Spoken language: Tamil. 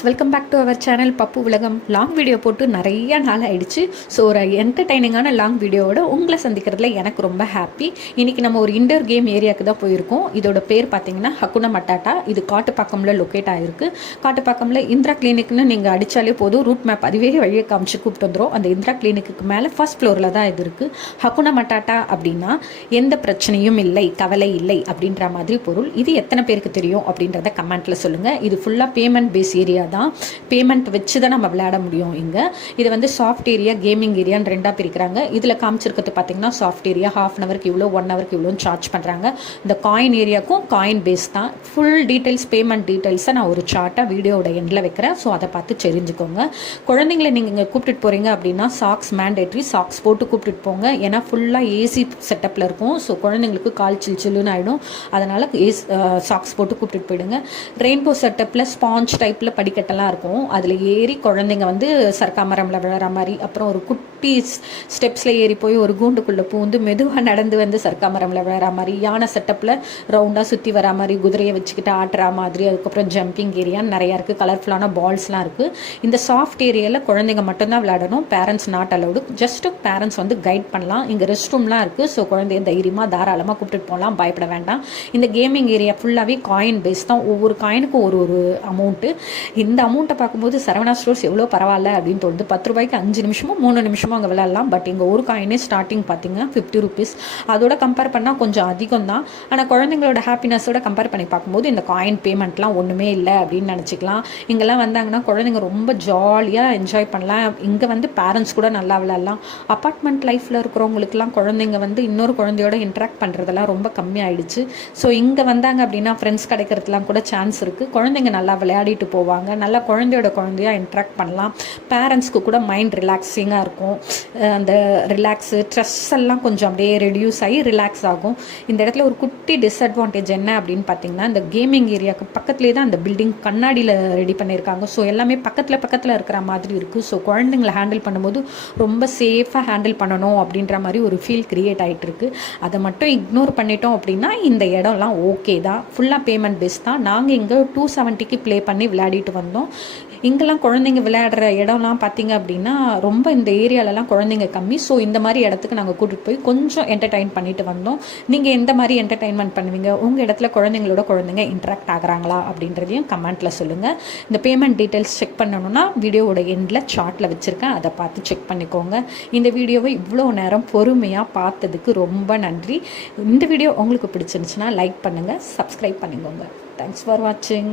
Friends, welcome back to our channel Pappu Ulagam. Long video போட்டு நிறைய நாள் ஆயிடுச்சு. ஸோ ஒரு என்டர்டைனிங்கான லாங் வீடியோவோட உங்களை சந்திக்கிறதுல எனக்கு ரொம்ப ஹாப்பி. இன்றைக்கி நம்ம ஒரு இண்டோர் கேம் ஏரியாவுக்கு தான் போயிருக்கோம். இதோட பேர் பார்த்தீங்கன்னா ஹக்குனா மட்டாட்டா. இது காட்டுப்பாக்கமில் லொக்கேட் ஆகிருக்கு. காட்டுப்பாக்கமில் இந்திரா கிளினிக்னு நீங்கள் அடித்தாலே போதும், ரூட் மேப் அதுவே வழியை காமிச்சு கூப்பிட்டு வந்துடும். அந்த இந்திரா கிளினிக்கு மேலே ஃபர்ஸ்ட் ஃப்ளோரில் தான் இது இருக்குது. ஹக்குனா மட்டாட்டா அப்படின்னா எந்த பிரச்சனையும் இல்லை, கவலை இல்லை அப்படின்ற மாதிரி பொருள். இது எத்தனை பேருக்கு தெரியும் அப்படின்றத கமெண்ட்டில் சொல்லுங்கள். இது ஃபுல்லாக பேமெண்ட் பேஸ் ஏரியா தான். பேமெண்ட் வச்சு தான் நம்ம விளையாட முடியும். இங்கே இது வந்து சாஃப்ட் ஏரியா, கேமிங் ஏரியான்னு ரெண்டாக பிரிக்கிறாங்க. இதில் காமிச்சிருக்கிறது பார்த்தீங்கன்னா சாஃப்ட் ஏரியா. ½ ஹவருக்கு இவ்வளோ, 1 ஹவருக்கு இவ்வளோன்னு சார்ஜ் பண்ணுறாங்க. இந்த காயின் ஏரியாவுக்கும் காயின் பேஸ் தான். ஃபுல் டீட்டெயில்ஸ், பேமெண்ட் டீட்டெயில்ஸை நான் ஒரு சார்ட்டாக வீடியோட எண்டில் வைக்கிறேன். ஸோ அதை பார்த்து தெரிஞ்சுக்கோங்க. குழந்தைங்களை நீங்கள் இங்கே கூப்பிட்டுட்டு போகிறீங்க அப்படின்னா சாக்ஸ் மேண்டேட்ரி. சாக்ஸ் போட்டு கூப்பிட்டுட்டு போங்க. ஏன்னா ஃபுல்லாக ஏசி செட்டப்பில் இருக்கும். ஸோ குழந்தைங்களுக்கு கால் சில்லுன்னு ஆகிடும். அதனால் சாக்ஸ் போட்டு கூப்பிட்டுட்டு போயிடுங்க. ரெயின்போ செட்டப்பில் ஸ்பாஞ்ச் டைப்பில் படிக்கட்டெல்லாம் இருக்கும். அதில் ஏறி குழந்தைங்க வந்து சர்க்காமரமில் விழற மாதிரி, அப்புறம் ஒரு குட்டி ஸ்டெப்ஸில் ஏறி போய் ஒரு கூண்டுக்குள்ளே பூந்து மெதுவாக நடந்து வந்து சர்க்காமரமில் விழற மாதிரி, யானை செட்டப்பில் ரவுண்டாக சுற்றி வர மாதிரி, குதிரையை வச்சுக்கிட்டு ஆட்டுற மாதிரி, அதுக்கப்புறம் ஜம்பிங் ஏரியான்னு நிறையா இருக்குது. கலர்ஃபுல்லான பால்ஸ்லாம் இருக்குது. இந்த சாஃப்ட் ஏரியாவில் குழந்தைங்க மட்டும்தான் விளையாடணும். Parents not allowed. Just parents வந்து கைட் பண்ணலாம். இங்கே ரெஸ்ட் ரூம்லாம் இருக்குது. ஸோ குழந்தைய தைரியமாக தாராளமாக கூப்பிட்டுட்டு போகலாம், பயப்பட வேண்டாம். இந்த கேமிங் ஏரியா ஃபுல்லாகவே காயின் பேஸ் தான். ஒவ்வொரு காயினுக்கும் ஒரு அமௌண்ட்டு. இந்த அமௌண்ட்டை பார்க்கும்போது சரவணா ஸ்டோர்ஸ் எவ்வளோ பரவாயில்ல அப்படின்னு தோணுது. 10 ரூபாய்க்கு 5 நிமிஷமோ 3 நிமிஷமோ அங்கே விளையாடலாம். பட் இங்கே ஒரு காயினே ஸ்டார்டிங் பார்த்தீங்கன்னா 50 ருபீஸ். அதோட கம்பேர் பண்ணால் கொஞ்சம் அதிகம் தான். ஆனால் குழந்தைங்களோட ஹாப்பினஸோட கம்பேர் பண்ணி பார்க்கும்போது இந்த காயின் பேமெண்ட்லாம் ஒன்றுமே இல்லை அப்படின்னு நினச்சிக்கலாம். இங்கெல்லாம் வந்தாங்கன்னா குழந்தைங்க ரொம்ப ஜாலியாக என்ஜாய் பண்ணலாம். இங்கே வந்து பேரண்ட்ஸ் கூட நல்லா விளையாடலாம். அப்பார்ட்மெண்ட் லைஃப்பில் இருக்கிறவங்களுக்குலாம் குழந்தைங்க வந்து இன்னொரு குழந்தையோட இன்ட்ராக்ட் பண்ணுறதெல்லாம் ரொம்ப கம்மியாயிடுச்சு. ஸோ இங்கே வந்தாங்க அப்படின்னா ஃப்ரெண்ட்ஸ் கிடைக்கிறதுலாம் கூட சான்ஸ் இருக்குது. குழந்தைங்க நல்லா விளையாடிட்டு போவாங்க. நல்லா குழந்தையாக இன்ட்ராக்ட் பண்ணலாம். பேரண்ட்ஸ்க்கு கூட மைண்ட் ரிலாக்ஸிங்காக இருக்கும். அந்த ரிலாக்ஸு ஸ்ட்ரெஸ் எல்லாம் கொஞ்சம் அப்படியே ரெடியூஸ் ஆகி ரிலாக்ஸ் ஆகும். இந்த இடத்துல ஒரு குட்டி டிஸ்அட்வான்டேஜ் என்ன அப்படின்னு பார்த்தீங்கன்னா, இந்த கேமிங் ஏரியாவுக்கு பக்கத்துலேயே தான் அந்த பில்டிங் கண்ணாடியில் ரெடி பண்ணியிருக்காங்க. ஸோ எல்லாமே பக்கத்தில் இருக்கிற மாதிரி இருக்குது. ஸோ குழந்தைங்களை ஹேண்டில் பண்ணும்போது ரொம்ப சேஃபாக ஹேண்டில் பண்ணணும் அப்படின்ற மாதிரி ஒரு ஃபீல் க்ரியேட் ஆகிட்டு இருக்கு. அதை மட்டும் இக்னோர் பண்ணிட்டோம் அப்படின்னா இந்த இடம்லாம் ஓகே தான். ஃபுல்லாக பேமெண்ட் பேஸ் தான். நாங்கள் இங்கே 270க்கு ப்ளே பண்ணி விளையாடிட்டு வந்தோம். இங்கெல்லாம் குழந்தைங்க விளையாடுற இடம்லாம் பார்த்திங்க அப்படின்னா ரொம்ப இந்த ஏரியாலலாம் குழந்தைங்க கம்மி. ஸோ இந்த மாதிரி இடத்துக்கு நாங்கள் கூட்டிகிட்டு போய் கொஞ்சம் என்டர்டைன் பண்ணிட்டு வந்தோம். நீங்கள் எந்த மாதிரி என்டர்டைன்மெண்ட் பண்ணுவீங்க? உங்கள் இடத்துல குழந்தைங்க இன்ட்ராக்ட் ஆகுறாங்களா அப்படின்றதையும் கமெண்ட்டில் சொல்லுங்கள். இந்த பேமெண்ட் டீட்டெயில்ஸ் செக் பண்ணணுன்னா வீடியோவோட எண்டில் சார்ட்டில் வச்சுருக்கேன். அதை பார்த்து செக் பண்ணிக்கோங்க. இந்த வீடியோவை இவ்வளோ நேரம் பொறுமையாக பார்த்ததுக்கு ரொம்ப நன்றி. இந்த வீடியோ உங்களுக்கு பிடிச்சிருந்துச்சுன்னா லைக் பண்ணுங்கள், சப்ஸ்கிரைப் பண்ணிக்கோங்க. தேங்க்ஸ் ஃபார் வாட்சிங்.